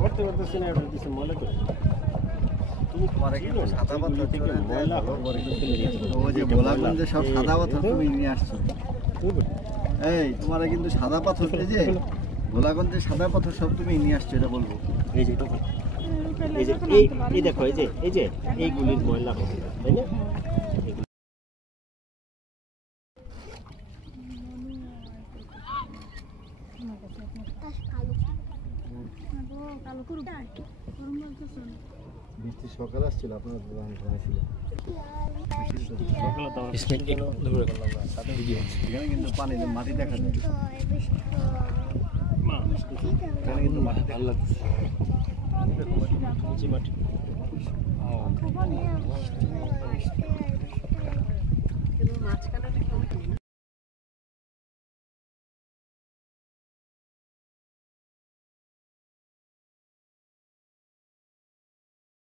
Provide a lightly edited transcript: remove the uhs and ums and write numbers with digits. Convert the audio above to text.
করতে পারতেছি না, এটা দিছে ময়লা করে। তুমি তোমার কিন্তু সাদা পাথর থেকে ময়লা করে ফেলে দিয়েছো। ওই যে ভোলাগঞ্জে সব সাদা পাথর তুমি নিয়ে আসছো। এই তোমার কিন্তু সাদা পাথর, এই যে ভোলাগঞ্জে সাদা পাথর সব তুমি নিয়ে আসছো, এটা বলবো। এই যে এই দেখো, এই যে এইগুলির ময়লা হবে, তাই না? বৃষ্টি সকাল আসছিল, আপনার দোকান ঘুমাইছিল। এখানে কিন্তু পানি মাটি দেখা যায়, এখানে কিন্তু মাটি ভালো লাগছে। মাঝখানে